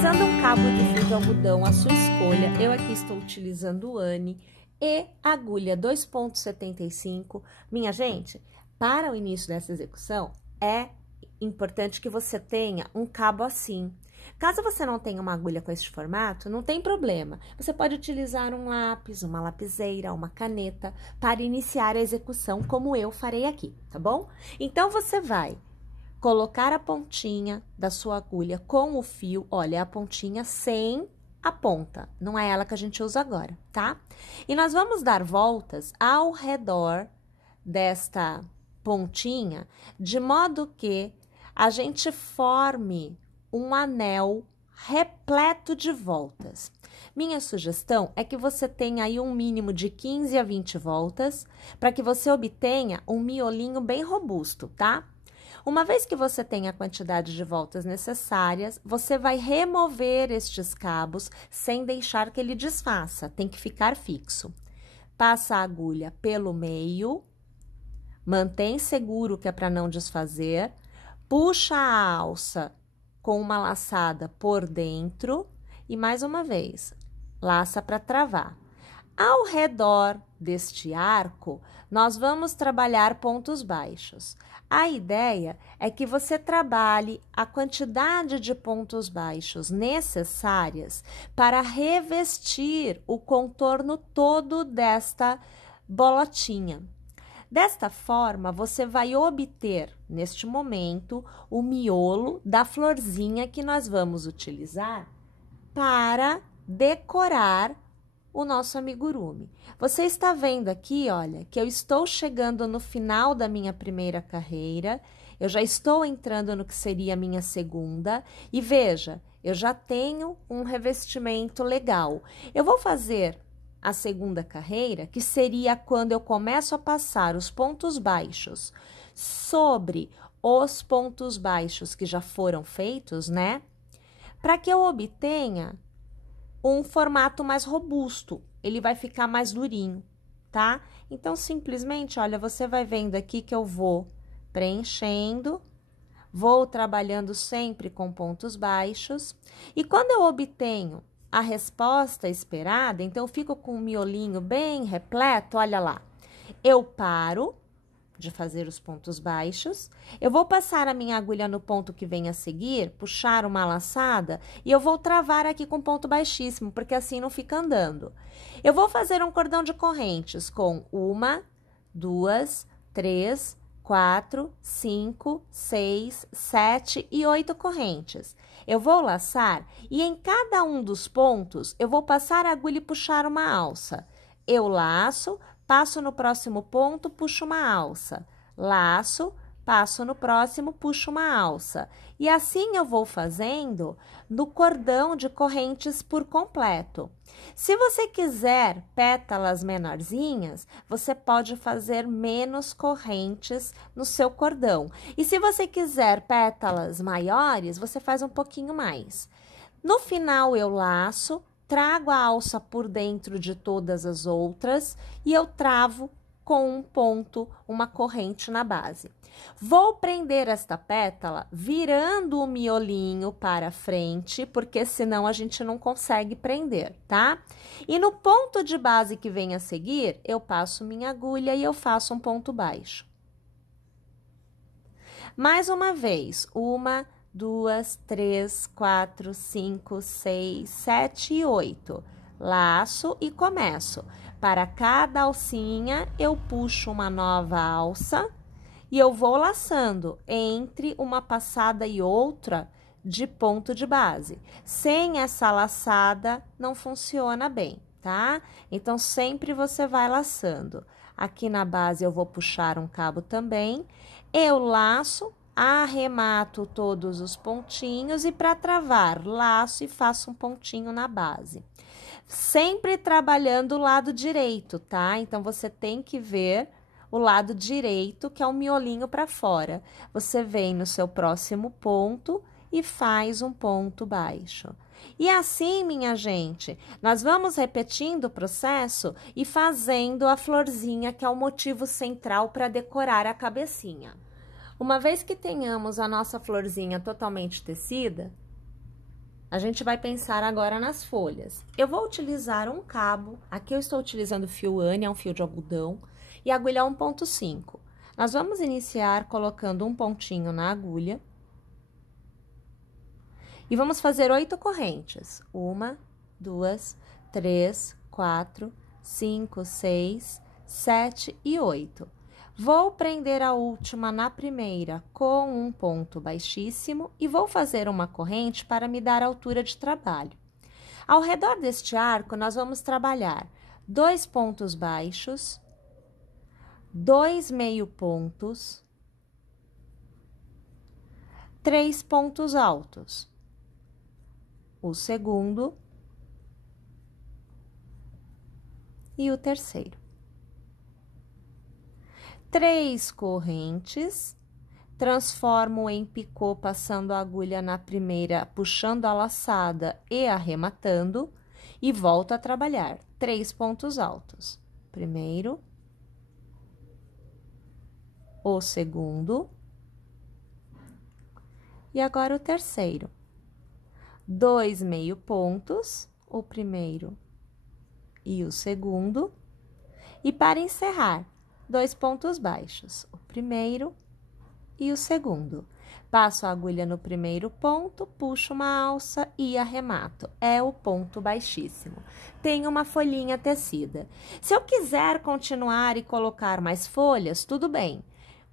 Utilizando um cabo de fio de algodão à sua escolha, eu aqui estou utilizando o Anne e agulha 2,75. Minha gente, para o início dessa execução, é importante que você tenha um cabo assim. Caso você não tenha uma agulha com este formato, não tem problema. Você pode utilizar um lápis, uma lapiseira, uma caneta para iniciar a execução, como eu farei aqui, tá bom? Então, você vai colocar a pontinha da sua agulha com o fio, olha, a pontinha sem a ponta, não é ela que a gente usa agora, tá? E nós vamos dar voltas ao redor desta pontinha, de modo que a gente forme um anel repleto de voltas. Minha sugestão é que você tenha aí um mínimo de 15 a 20 voltas, para que você obtenha um miolinho bem robusto, tá? Uma vez que você tem a quantidade de voltas necessárias, você vai remover estes cabos sem deixar que ele desfaça, tem que ficar fixo. Passa a agulha pelo meio, mantém seguro que é para não desfazer, puxa a alça com uma laçada por dentro e mais uma vez, laça para travar. Ao redor deste arco, nós vamos trabalhar pontos baixos. A ideia é que você trabalhe a quantidade de pontos baixos necessárias para revestir o contorno todo desta bolotinha. Desta forma, você vai obter, neste momento, o miolo da florzinha que nós vamos utilizar para decorar o nosso amigurumi. Você está vendo aqui, olha, que eu estou chegando no final da minha primeira carreira, eu já estou entrando no que seria a minha segunda, e veja, eu já tenho um revestimento legal. Eu vou fazer a segunda carreira, que seria quando eu começo a passar os pontos baixos sobre os pontos baixos que já foram feitos, né? Para que eu obtenha um formato mais robusto, ele vai ficar mais durinho, tá? Então, simplesmente, olha, você vai vendo aqui que eu vou preenchendo, vou trabalhando sempre com pontos baixos, e quando eu obtenho a resposta esperada, então eu fico com o miolinho bem repleto, olha lá, eu paro de fazer os pontos baixos, eu vou passar a minha agulha no ponto que vem a seguir, puxar uma laçada e eu vou travar aqui com ponto baixíssimo, porque assim não fica andando. Eu vou fazer um cordão de correntes com 1, 2, 3, 4, 5, 6, 7 e 8 correntes. Eu vou laçar e em cada um dos pontos eu vou passar a agulha e puxar uma alça. Eu laço, passo no próximo ponto, puxo uma alça. Laço, passo no próximo, puxo uma alça. E assim eu vou fazendo no cordão de correntes por completo. Se você quiser pétalas menorzinhas, você pode fazer menos correntes no seu cordão. E se você quiser pétalas maiores, você faz um pouquinho mais. No final, eu laço, trago a alça por dentro de todas as outras e eu travo com um ponto, uma corrente na base. Vou prender esta pétala virando o miolinho para frente, porque senão a gente não consegue prender, tá? E no ponto de base que vem a seguir, eu passo minha agulha e eu faço um ponto baixo. Mais uma vez, 1, 2, 3, 4, 5, 6, 7 e 8. Laço e começo. Para cada alcinha, eu puxo uma nova alça e eu vou laçando entre uma passada e outra de ponto de base. Sem essa laçada, não funciona bem, tá? Então, sempre você vai laçando. Aqui na base, eu vou puxar um cabo também. Eu laço, arremato todos os pontinhos e para travar, laço e faço um pontinho na base. Sempre trabalhando o lado direito, tá? Então, você tem que ver o lado direito, que é o miolinho para fora. Você vem no seu próximo ponto e faz um ponto baixo. E assim, minha gente, nós vamos repetindo o processo e fazendo a florzinha, que é o motivo central para decorar a cabecinha. Uma vez que tenhamos a nossa florzinha totalmente tecida, A gente vai pensar agora nas folhas. Eu vou utilizar um cabo, aqui eu estou utilizando fio Anne, é um fio de algodão, e agulha 1,5. Nós vamos iniciar colocando um pontinho na agulha e vamos fazer 8 correntes. 1, 2, 3, 4, 5, 6, 7 e 8. Vou prender a última na primeira com um ponto baixíssimo e vou fazer uma corrente para me dar altura de trabalho. Ao redor deste arco, nós vamos trabalhar 2 pontos baixos, 2 meio pontos, 3 pontos altos. O segundo e o terceiro. 3 correntes, transformo em picô passando a agulha na primeira, puxando a laçada e arrematando, e volto a trabalhar 3 pontos altos. Primeiro, o segundo, e agora o terceiro. 2 meio pontos, o primeiro e o segundo, e para encerrar, 2 pontos baixos, o primeiro e o segundo. Passo a agulha no primeiro ponto, puxo uma alça e arremato. É o ponto baixíssimo. Tenho uma folhinha tecida. Se eu quiser continuar e colocar mais folhas, tudo bem.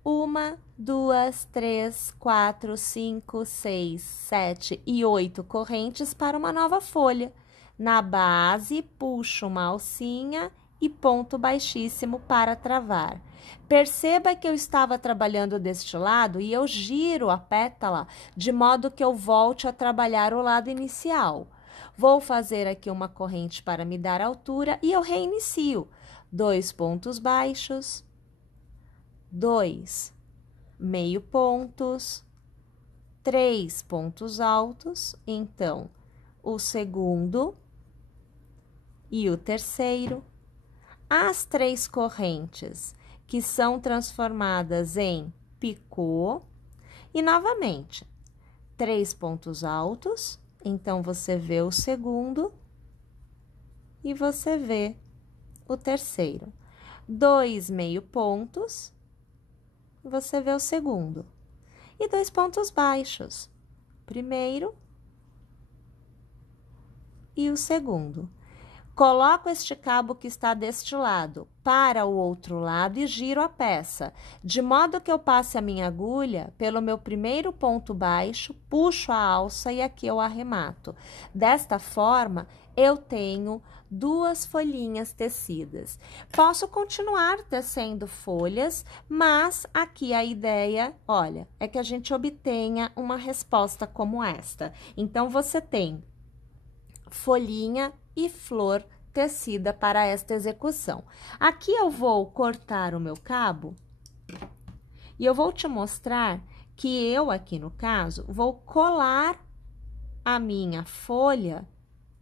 1, 2, 3, 4, 5, 6, 7 e 8 correntes para uma nova folha. Na base, puxo uma alcinha e ponto baixíssimo para travar. Perceba que eu estava trabalhando deste lado e eu giro a pétala de modo que eu volte a trabalhar o lado inicial. Vou fazer aqui uma corrente para me dar altura e eu reinicio. 2 pontos baixos, 2 meio pontos, 3 pontos altos, então, o segundo e o terceiro. As 3 correntes que são transformadas em picô e, novamente, 3 pontos altos, então, você vê o segundo e você vê o terceiro. 2 meio pontos, você vê o segundo. E 2 pontos baixos, primeiro e o segundo. Coloco este cabo que está deste lado para o outro lado e giro a peça, de modo que eu passe a minha agulha pelo meu primeiro ponto baixo, puxo a alça e aqui eu arremato. Desta forma, eu tenho 2 folhinhas tecidas. Posso continuar tecendo folhas, mas aqui a ideia, olha, é que a gente obtenha uma resposta como esta. Então, você tem folhinha e flor tecida para esta execução. Aqui eu vou cortar o meu cabo e eu vou te mostrar que eu, aqui no caso, vou colar a minha folha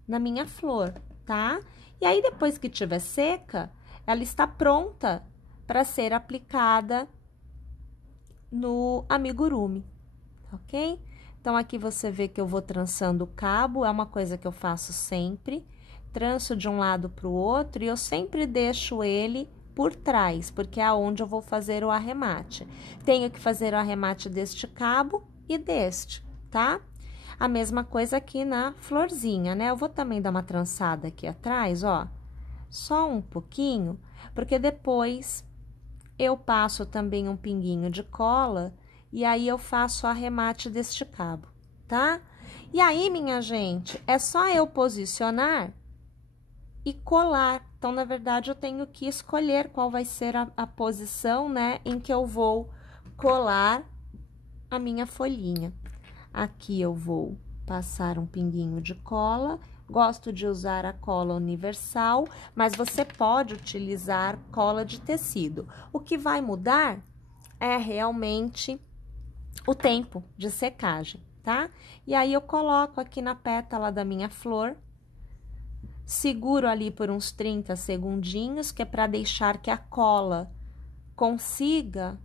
na minha flor, tá? E aí, depois que tiver seca, ela está pronta para ser aplicada no amigurumi, ok? Então, aqui você vê que eu vou trançando o cabo, é uma coisa que eu faço sempre. Tranço de um lado para o outro e eu sempre deixo ele por trás, porque é onde eu vou fazer o arremate. Tenho que fazer o arremate deste cabo e deste, tá? A mesma coisa aqui na florzinha, né? Eu vou também dar uma trançada aqui atrás, ó, só um pouquinho, porque depois eu passo também um pinguinho de cola e aí eu faço o arremate deste cabo, tá? E aí, minha gente, é só eu posicionar e colar. Então, na verdade, eu tenho que escolher qual vai ser a posição, né, em que eu vou colar a minha folhinha. Aqui eu vou passar um pinguinho de cola. Gosto de usar a cola universal, mas você pode utilizar cola de tecido. O que vai mudar é realmente o tempo de secagem, tá? E aí, eu coloco aqui na pétala da minha flor, seguro ali por uns 30 segundinhos, que é para deixar que a cola consiga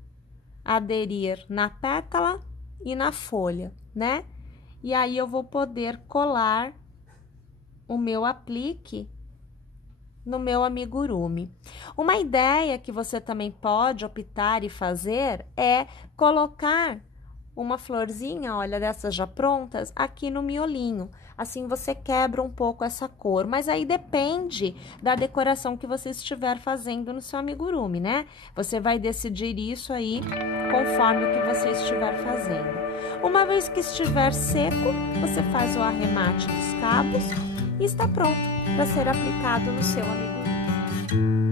aderir na pétala e na folha, né? e aí eu vou poder colar o meu aplique no meu amigurumi. Uma ideia que você também pode optar e fazer é colocar uma florzinha, olha, dessas já prontas, aqui no miolinho. Assim você quebra um pouco essa cor, mas aí depende da decoração que você estiver fazendo no seu amigurumi, né? Você vai decidir isso aí conforme o que você estiver fazendo. Uma vez que estiver seco, você faz o arremate dos cabos e está pronto para ser aplicado no seu amigurumi.